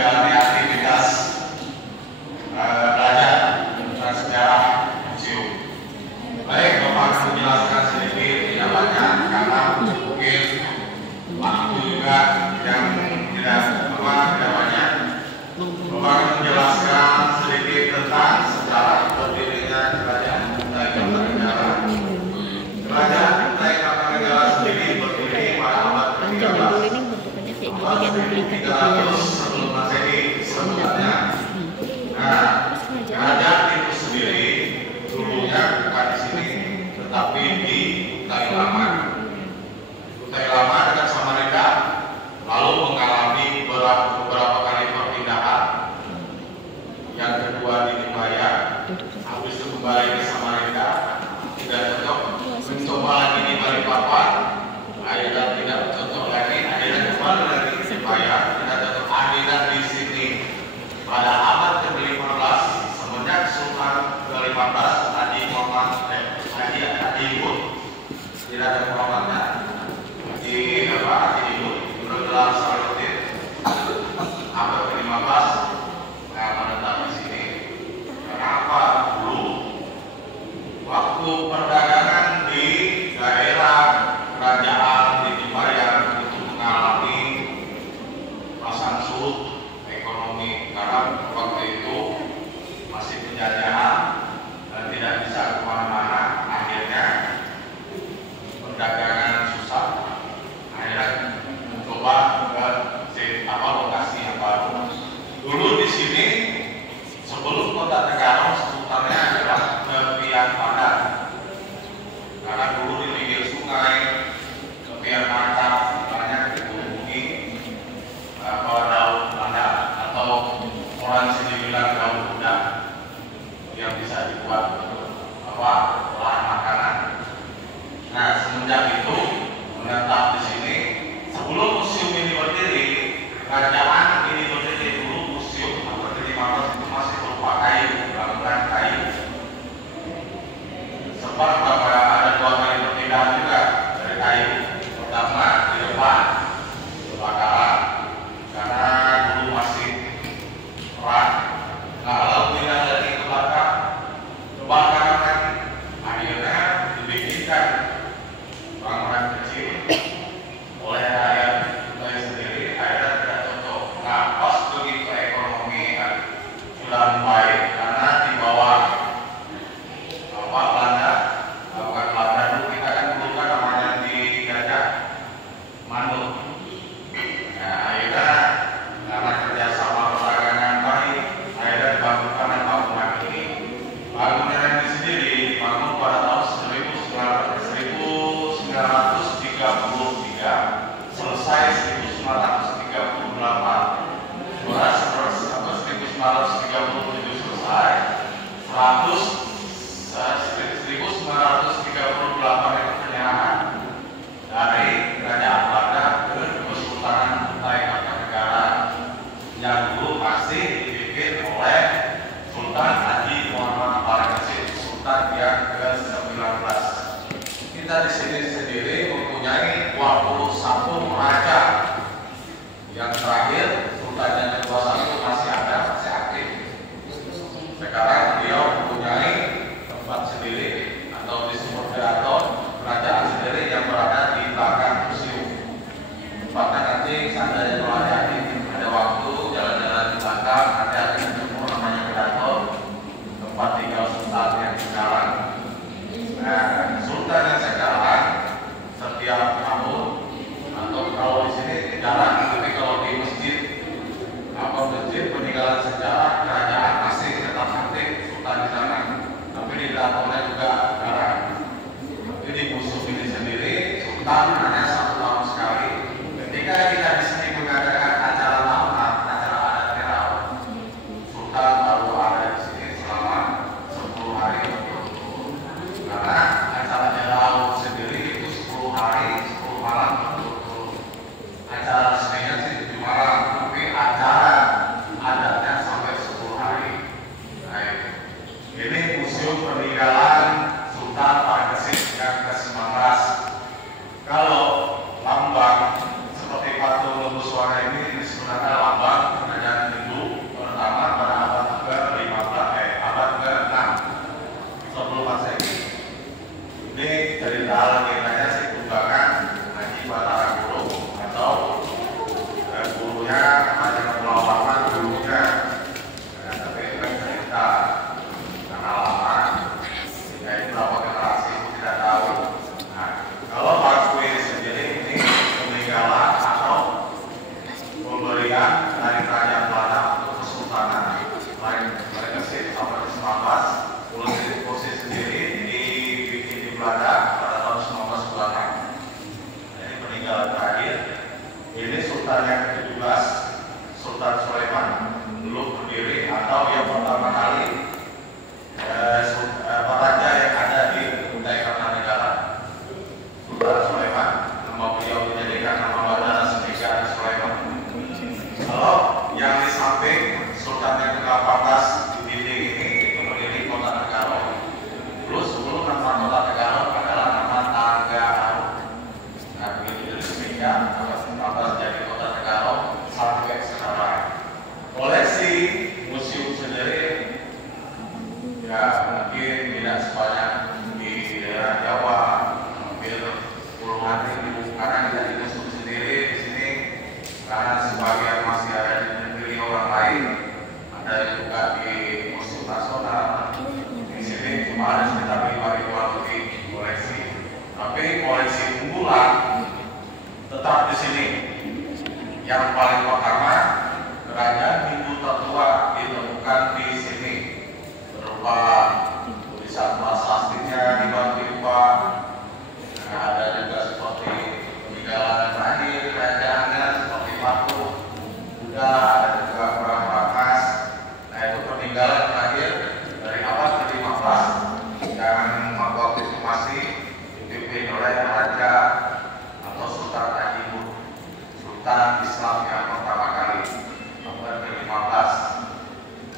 menjalani aktivitas belajar tentang sejarah museum. Baik, Bapak akan menjelaskan sedikit, tidak banyak karena mungkin waktu juga yang tidak banyak. Bapak akan menjelaskan sedikit tentang sejarah berdirinya Kerajaan Kutai Kartanegara. Kerajaan Kutai Kartanegara sendiri berdiri pada abad ke-13. Abad ke-300 sebelum Masehi sebenarnya. Nah, kerajaan itu sendiri dulunya bukan di sini, tetapi di Kutai Lama. Kutai Lama dekat Samarinda, lalu mengalami beberapa kali perpindahan. Yang kedua di Nimbaya, habis itu kembali ke Samarinda, tidak cocok, mencoba lagi di Balikpapan, akhirnya tidak cocok lagi, akhirnya kembali lagi ke Nimbaya, tidak cocok, akhirnya di sini. Pada abad ke-15, semenjak Sultan ke-15, Haji Ibun, tidak ada Muhammadnya, Haji Ibun bergelar Salahuddin. Abad ke-15 menetap di sini. Kenapa? Dulu waktu perdagangan di daerah kerajaan di Nimbaya itu mengalami pasang surut ekonomi karena waktu itu masih penjajahan dan tidak bisa kemana-mana. Akhirnya perdagangan susah. Akhirnya mencoba ke lokasi yang baru. Dulu di sini sebelum kota Tegarong sebutannya adalah Tepian Padat. Karena dulu di pinggir sungai Tepian Padat banyak dihubungi daun pandan atau orang sini bilang daun muda yang bisa dibuat bahan makanan. Nah, semenjak itu menetap di sini. Sebelum museum ini berdiri, kerajaan ini berdiri dulu, museum abad ke-15 itu masih berupa kayu, bangunan kayu. Sempat ada 2 kali perpindahan juga dari kayu. Pertama di depan kebakaran karena dulu masih perang. Nah, lalu pindah lagi ke belakang, kebakaran lagi. Akhirnya dibikinkan bangunan kecil oleh rakyat Kutai sendiri. Akhirnya tidak cocok. Nah, pas begitu ekonomi sudah baik karena di bawah Belanda, bukan Belanda dulu, kita kan dulu kan namanya dijajah Manut. Nah, akhirnya karena kerjasama perdagangan baik, akhirnya dibangunkan bangunan ini. Bangunan ini sendiri dibangun pada tahun 1933, selesai 1938. 1937 selesai, 1938 itu penyerahan dari Kerajaan Belanda ke Kesultanan Kutai Kartanegara yang dulu masih dipimpin oleh Sultan Haji Muhammad Al-Qasim, Sultan yang ke-19. Kita di sini sendiri mempunyai 21 raja. Yang terakhir Sultan yang ke-21 masih ada, masih aktif. Sekarang beliau mempunyai tempat sendiri atau disebut keraton kerajaan sendiri yang berada di belakang museum. Tempatnya nanti seandainya kalau ada waktu jalan-jalan di belakang, nanti akan ketemu namanya keraton. samping Sultan yang ke-14 di dinding ini itu berdiri Kota Tegarong. Dulu sebelum nama Kota Tegarong adalah nama Tanggarong. Nah begitu diresmikan nama 14 jadi Kota Tegarong sampai sekarang. Koleksi museum sendiri ya mungkin tidak sebanyak di daerah Jawa, hampir puluhan ribu karena tidak di museum sendiri di sini karena sebagian masih ada di negeri orang lain, ada juga di museum nasional. Di sini cuma ada sekitar 5.000 lebih koleksi, tapi koleksi unggulan tetap di sini. Yang paling pertama, kerajaan Hindu tertua ditemukan di sini berupa tulisan prasastinya di batu timpa. Nah, ada juga seperti peninggalan terakhir kerajaannya seperti batu, juga ada juga beberapa emas. Nah itu peninggalan terakhir dari abad ke-15 yang waktu itu masih dipimpin oleh Raja atau Sultan Ajibur, Sultan Islam yang pertama kali abad ke-15.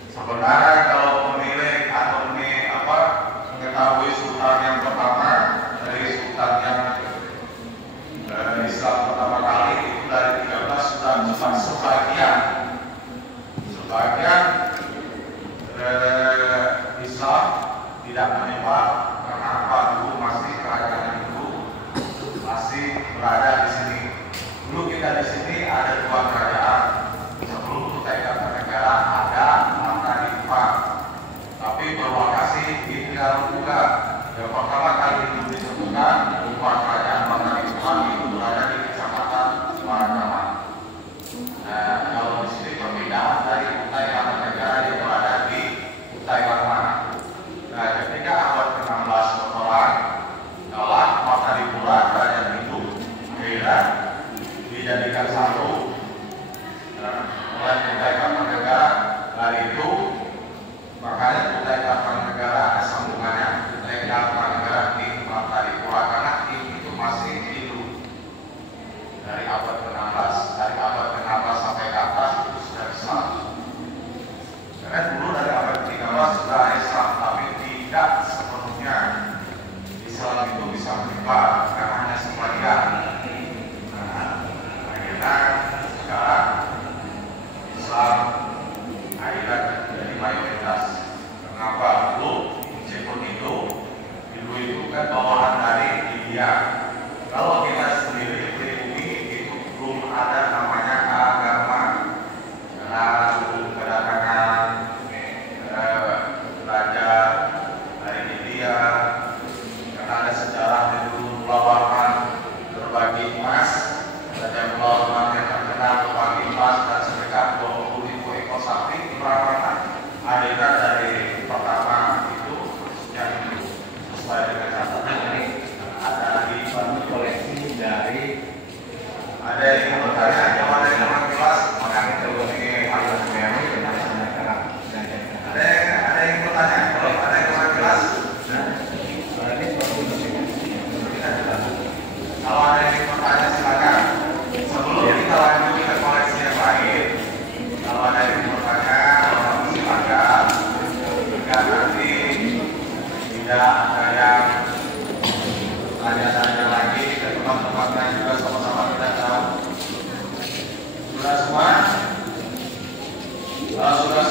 Sebenarnya kalau memilih atau mengetahui sultan yang pertama dari sultan yang Islam pertama kali itu dari 13 sultan, cuma sebagian Islam tidak menyebar. Kenapa? Dulu masih kerajaan dulu masih berada di sini. Dulu kita di sini ada 2 kerajaan. Sebelum Kutai Kartanegara ada Matalimpa, tapi berlokasi di Tegarong juga. Yang pertama kali itu disebutkan rumah kerajaan Matalimpa itu berada di Kecamatan Maragaman. Nah, kalau di sini perpindahan dari Kutai Kartanegara yang berada di Kutai Kartanegara. Nah, ketika abad ke-16 berperang, kalah Matalimpa kerajaan Hindu akhirnya dijadikan satu. Mulai Kutai Kartanegara dari itu makanya Kutai Kartanegara ada sambungannya Kutai Kartanegara di Matalimpa karena itu masih hidup dari abad ke-16. Dari abad ke-16 sampai ke atas itu sudah Islam. Karena dulu dari abad ke-13 sudah Islam, tapi tidak sepenuhnya. Islam itu bisa menyebar karena hanya sebagian. Nah, akhirnya sekarang Islam akhirnya jadi mayoritas. Kenapa? Dulu meskipun itu kan bawahan dari India. Kalau kita sendiri di bumi itu belum ada namanya agama. Karena belum kedatangan raja dari India. Karena ada sejarah di dulu Mulawarman berbagi emas. Raja Mulawarman yang terkenal berbagi emas dan sekitar 20.000 ekor sapi diperankan adegan dari pertama itu yang sesuai dengan catatan ini ada di batu koleksi dari ada yang bertanya kalau ada yang kurang jelas makanya coba ini ada memori ada yang bertanya kalau ada yang kurang jelas kalau ada yang bertanya silakan sebelum kita lanjut ke koleksi yang lain. Kalau ada yang bertanya silakan jika nanti tidak ada yang tanya-tanya lagi ke teman-teman yang juga sama-sama tidak tahu. Sudah semua? Kalau sudah